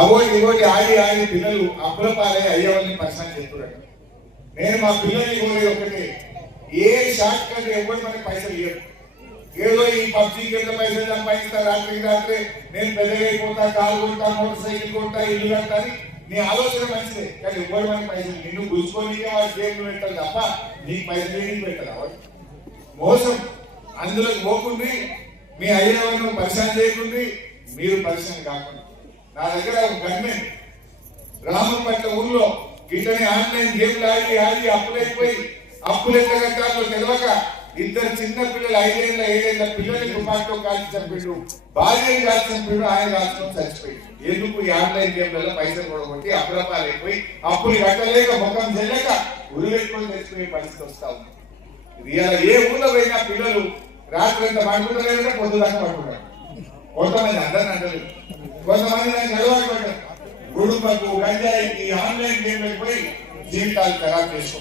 అవోటి ఇవోటి ఆడి ఆడి పిల్లలు అప్పుల పాలై అయ్యేవాళ్ళని పరిశ్రమ చెప్తున్నాడు. నేను మా పిల్లల్ని కోరేది ఒకటే, ఏ షార్ట్ కట్ ఎవరు మనకి పైసలు ఇవ్వరు. ఏదో ఈ పబ్జీకి ఎంత పైసలు సంపాదిస్తా, రాత్రికి రాత్రి నేను పెద్దగా అయిపోతా, కారు కొంటా, మోటార్ సైకిల్ కొంటా, ఇల్లు కట్టా అని నీ ఆలోచన మంచిదే. కానీ ఎవరు మనకి పైసలు నిన్ను గుంజుకొని వాడి జేబులు పెట్టాలి తప్ప నీకు పైసలు ఏమి పెట్టాలి. వాడు మోసం. అందులోకి పోకుండి మీ అయ్యేవాళ్ళను పరిశ్రమ చేయకుండి మీరు పరిశ్రమ కాకుండా. నా దగ్గర ఒక గవర్నమెంట్ రామపట్ల ఊర్లో ఇతని ఆన్లైన్ గేమ్లు ఆడి ఆడి అప్పులైపోయి అప్పులు ఎంత కట్టాలో తెలియక ఇద్దరు చిన్న పిల్లలు 5 ఏళ్ళ 7 ఏళ్ళ పిల్లల్ని తుపాకుతో కాల్చి చంపిండు, భార్యని కాల్చి చంపిండు, ఆయన కాల్చుకొని చచ్చిపోయింది. ఎందుకు? ఈ ఆన్లైన్ గేమ్లలో పైసలు కొడగొట్టి అప్పులపాలైపోయి అప్పులు కట్టలేక ముఖం చెల్లక ఉరిపెట్టుకొని తెచ్చిపోయే పరిస్థితి వస్తా ఉంది. ఏ ఊళ్ళో పోయినా పిల్లలు రాత్రి ఎంత పడుకుంటారంటే పొద్దుదాకా పడుకుంటారు. కొంతమంది అందరిని అంటలేదు, కొంతమంది దానికి అలవాటు పడ్డారు. గుడుంబకు గంజాయికి ఆన్లైన్ గేమ్లకు పోయి జీవితాలు ఖరాబ్ చేసుకుంటారు.